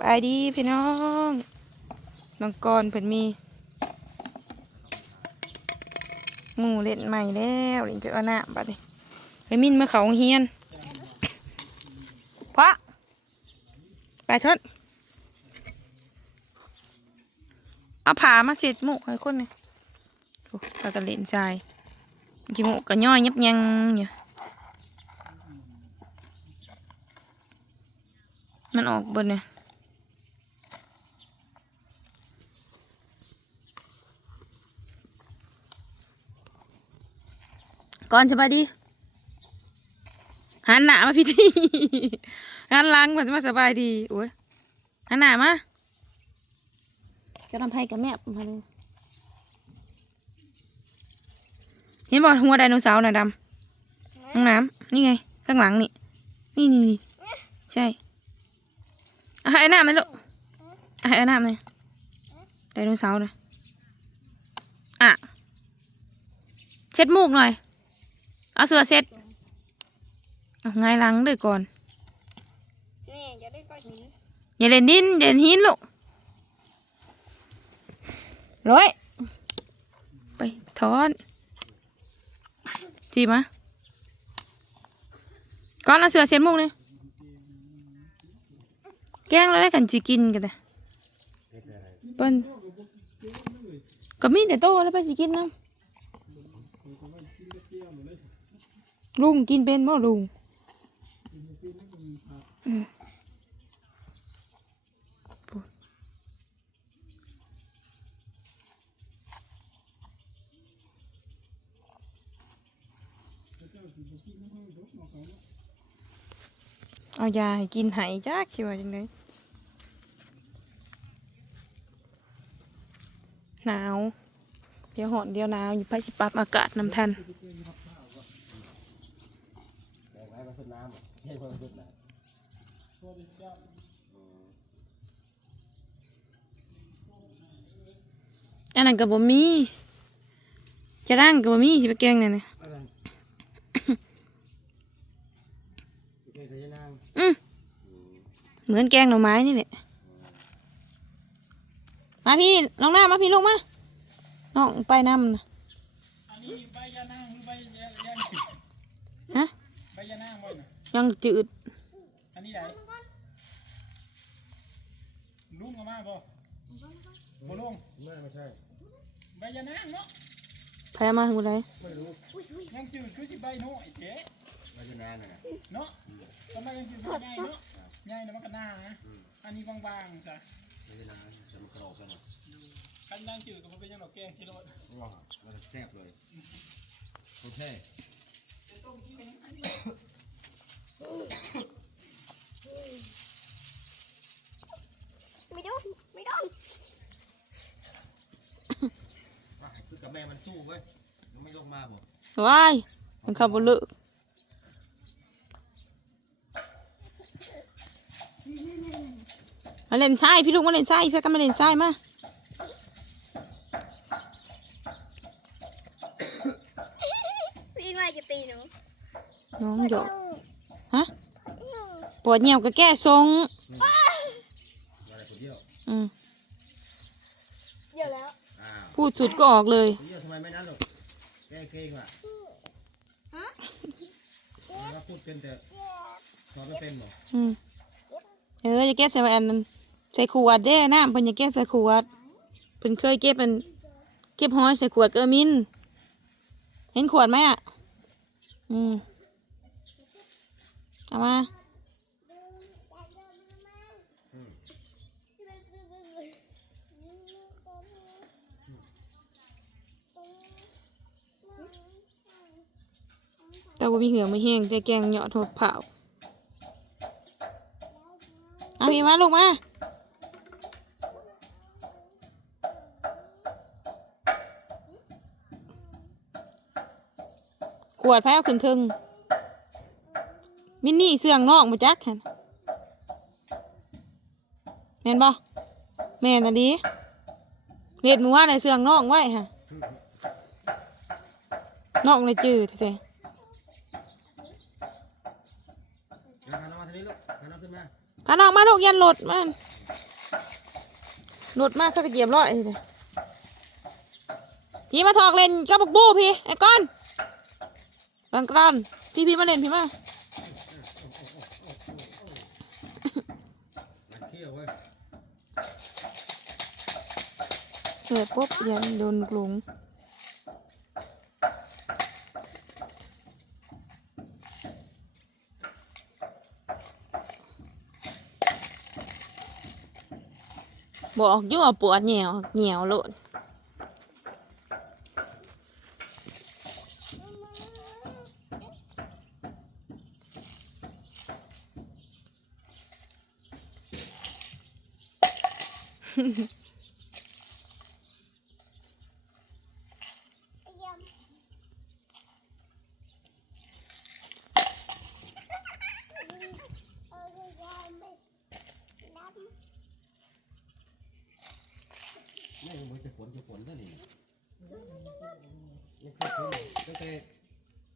บายดีพี่น้องน้องกรเพิ่นมีหมูเล่นใหม่แล้วลิงก็เอาหน้าบัดนี้ไปมินเมื่อเขาเฮียนพระไปเถิดเอาผามาเสร็จหมูให้คนนี่โอ้ปลากระเล่นทรายกี่หมูก็ย่อยยับยังอยู่มันออกเบนเนี่ย ก่อนสบายดีหันหน้ามาพี่ทีหันหลังมันจะมาสบายดีโอ้ยหันหน้ามาจะทำไพ่กับแม่มาเลยเห็นบอกหัวไดโนเสาร์น่ะดำห้องน้ำนี่ไง ข้างหลังนี่ นี่นี่นี่ใช่เอาให้ไอ้น้ำไหมลูกเอาให้ไอ้น้ำเลยไดโนเสาร์นะอะเช็ดมูกหน่อย เอาเสือเสร็จเอาไงายหลังด้วยก่อนนี่จะได้ก้อนหินอย่าเล่นดินอย่าเล่นหินลูกร้อยไปถอนจีมาก่อนเอาเสือเสร็จมุกเลยแกล้งแล้วได้กันจีกินกันเลยเปิ้นก็มีแต่โตแล้วไปสิกินน้ำ ลุงกินเป็นบ่ลุงเอายาให้กินไหายจ้าคิดว่าจังไดหนาว เดี๋ยวหอนเดี๋ยวหนาวอยู่ไปสิปรับอากาศนำทัน อันนั้นก็บ่มีจะร่างก็บ่มีสิไปแกงนั่นน่ะอะไรแกงใส่ยานางอืมเหมือนแกงหน่อไม้นี่แหละมาพี่ลงหน้ามาพี่ลงมาน้องไปน้ำนะ อันนี้ใบยานางหรือใบยาย่างจืด ฮะ ใบ ยานางบ่น่ะยังจืดอันนี้ไหนลุงเอามาบ่บ่ลุงไม่ไม่ใช่ใบยานางเนาะแพ้มาถึงไหนไม่รู้ยังจืดคือสิใบน้อยเจ๊ใบยานางน่ะนะเนาะทำไมยังจืดใบใหญ่เนาะใหญ่น่ะมันก็หน้านะอันนี้บางๆจ้ะใบยานางจะมากรอบกันหน่อยคันยังจืดก็บ่เป็นหยังดอกแกงสิโลดว้าวมันจะแซ่บเลยโอเค ไม่โดนไม่โดนว้าคือกับแม่มันสู้เว้ยมันไม่ลงมาบ่ว้ายมันขับบุลึกมาเล่นทรายพี่ลูกมาเล่นทรายเพื่อนกันมาเล่นทรายมา พี่ว่าจะตีหนู น้องหยอกฮะป วดเหี่ยวก็แก้ทรงมาอะไรคนเดียวอืมเดี๋ยวแล้วอ้าวพูดสุดก็ออกเลยคนเดียวทำไมไม่นั่นหรอกแกเก่งว่ะฮะเราพูดเป็นแต่สอนไม่เป็นหรออืมเออจะเก็บใส่อันนั้นใส่ขวดเด้น้ำเพิ่นจะเก็บใส่ขวดเพิ่นเคยเก็บมันเก็บห้อยใส่ขวดเกลือมินเห็นขวดไหมอะอืมเอามา แต่ว่ามีเหือไม่แห้งแต่แกงเหยาะโทดเผาเอาพี่มาลูกมาขวดแพ้เอาขึ้นทึงมินนี่เสื่องนอกมาจักหันแม่นบ่แม่นอะดีเรียดมือว่าในเสื่องนอกไว้ฮะนอกเลยจืดแท้เอาพาน้ องมาทางนี้ลูกพาน้องขึ้นมาพาน้องมาลูกยันหลดมันพหลุดมากเขาก็เหยียบร้อยเลยพี่มาถอกเล่นกับบักบูพี่ไอ้ก้อนบังกรอนพี่พี่มาเล่นพี่มามันเขี้ยวเว้ยเกิดปุ๊บเดี๋ยวโดนกลุง บอกอยู่ว่าปวดเหนียวเหนียวโลด ไม่เหมือนจะ ฝนจะฝนซะนี่ยังเคยฝนตั้งแต่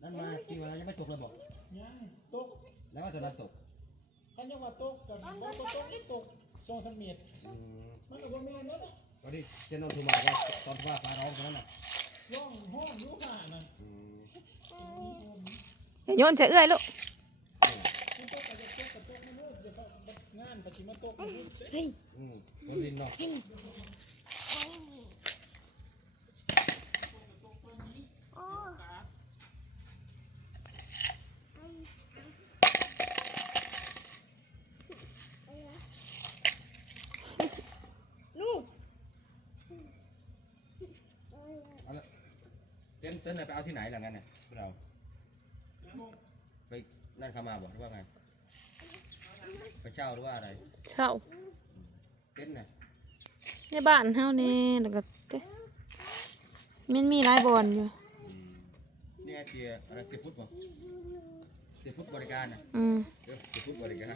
นั่นมาปีวันนั้นยังไม่ตกเลยบอกยังตกแล้วว่าตอนนั้นตกขันยังว่าตกกับบ่ตกตกนี่ตกสองสามเมตรอืมมันก็บ่แม่นแล้วนะวันนี้เจนนท์โทรมาว่าตอนที่ว่าฟ้าร้องตอนนั้นน่ะร่องห้องอยู่ห่าน่ะอืมอย่าโยนใส่เอื้อยลูกมันตกก็จะตกก็ตกมันเด้อจะงานปัจจุบันตกมันเสร็จอืมรถดินเนาะ นู่น เอาละเต้นเต้น ไหนไปเอาที่ไหนล่ะงั้นเนี่ยพวกเราไปนั่นเข้ามาบอกหรือว่าไงไปเช่าหรือว่าอะไรเช่าเต้นน่ะในบ้านเฮานี่แล้วก็เต้มันมีหลายบอนอยู่ อืมนี่ไงเจียอะไรสิบฟุตป่ะสิบฟุตบริการน่ะอืมเดี๋ยวสิบฟุตบริการ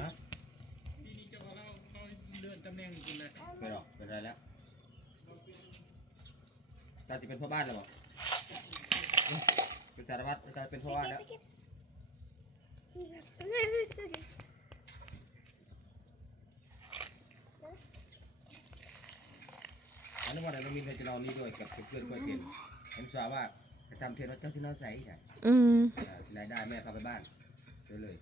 ฮะ ปีนี้เจ้าของเราเขาเลื่อนตำแหน่งคุณนะ ไม่หรอกเป็นไรแล้วตาจะเป็น พ่อบ้านแล้วบอกเป็นสารวัตรตาเป็นพ่อบ้านแล้วอันนั้นว่าเรามีในจะเรานี่ด้วยกับเพื่อนเพื่อนเพื่อนผมสาว่าจะทำเทรนว่าเจ้าสินอใส่ใช่อืมรายได้แม่พาไปบ้านไปเลย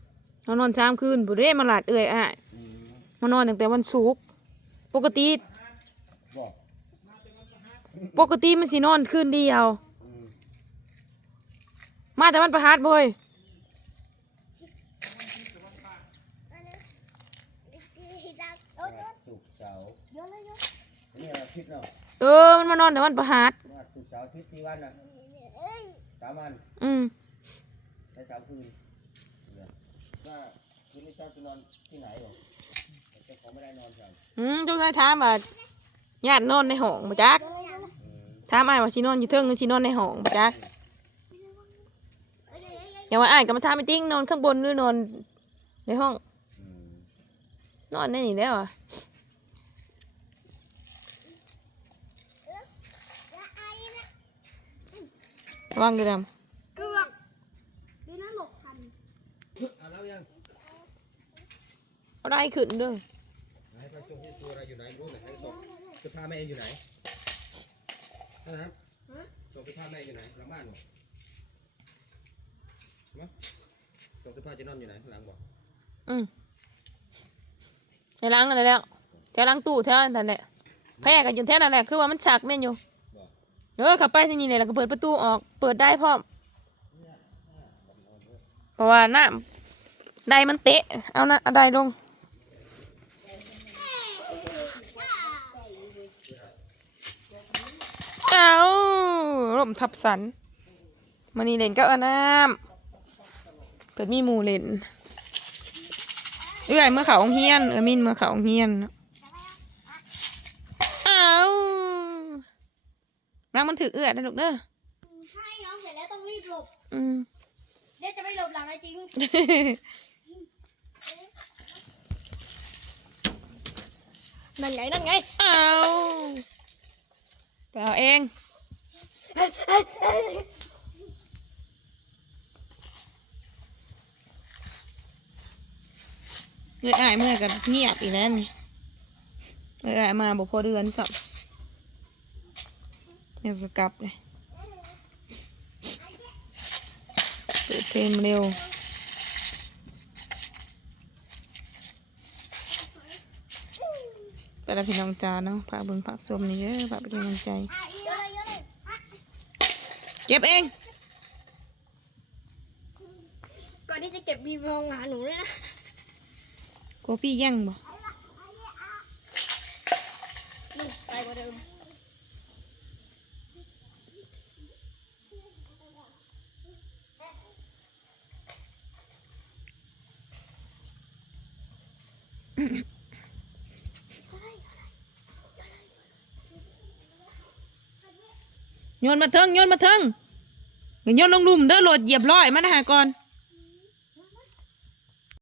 เรานอนสามคืนบุเร่มาหลาดเอื่อยอะอืมมานอนตั้งแต่วันศุกร์ปกติบอก ปกติมันสินอนคืนเดียวอืมมาแต่วันประหัสบ่เว้ยสุกร์เสาร์เยอะเลยเยอะอันนี่อาทิตย์เนาะเออ มันมานอนแต่วันประหัสว่าสุกร์เสาร์อาทิตย์ที่วันน่ะเอ้ยสามวันอืมใช้สามคืนเนี่ยว่าคืนนี้เจ้าจะนอนที่ไหนบอกเจ้าของไม่ได้นอนใช่อืมจงได้ถามว่าญาตินอนในห้องบ่จัก เถามอ้ายว่าสินอนอยู่เทิงหรือสินอนในห้องบ่จักเอ้ยเอ้ยเอ้ยอย่าว่าอ้ายก็มาถามไอ้ติ้งนอนข้างบนหรือนอนในห้องอืมนอนในนี่แล้วอะอย่าอายนะระวังเด้อดเกือบดีนะหลบทันอะแล้วยังำเอาได้ขึ้นเด้อให้ไปส่งที่ตัวอะไรอยู่ไหนรู้ไหนให้ส่งเสื้อผ้าแม่อยู่ไหน เท่านั้นส่งเสื้อผ้าแม่อยู่ไหนหลังบ้านบอกมั้ยส่งเสื้อผ้าเจะนอนอยู่ไหนหลังบอกอืมในล้างอะไรแล้วแถวล้างตู้แถวนั่นแหละแพ้กันอยู่แถวนั่นแหละคือว่ามันฉากแม่นอยู่บอกเออขับไปที่นี่เลยแล้วก็เปิดประตูออก เปิดได้พร้อมเพราะว่าน้ำได้มันเตะ เอานะเอาได้ลง เอาลมทับสันมันนี่เล่นก็เอาน้ำเปิดมีหมูเล่นเอื้อยเมื่อเขาองเฮียนเออมินเมื่อเขาองเฮียนเอานางมันถือเอื้อยนะลูกเด้อใช่น้องเสร็จแล้วต้องรีบหลบอืมเดี๋ยวจะไม่หลบหลังไอ้จริงนั่นไงนั่นไงเอาไป เอาเองเเลยอายเมื่อกันเงียบอีกแล้วนี่เลยอายมาบอกพอเดือนสับเดี๋ยวก็กลับเลยเปิดเลงเร็ว ไปแล้วพี่น้องจ้าเนาะฝากเบิ่งฝากชมนี่เยอะฝากเป็นกำลังใจเยอะเลยเยอะเลยเก็บเอง ก่อนที่จะเก็บบีมองหาหนูด้วยนะกลัวพี่แย่งบ่ นี่ไปกว่าเดิม โยนมาเทิงโยนมาเทิงเงยโยนลงลุมเด้อโหลดเหยียบร้อยมันหาก่อน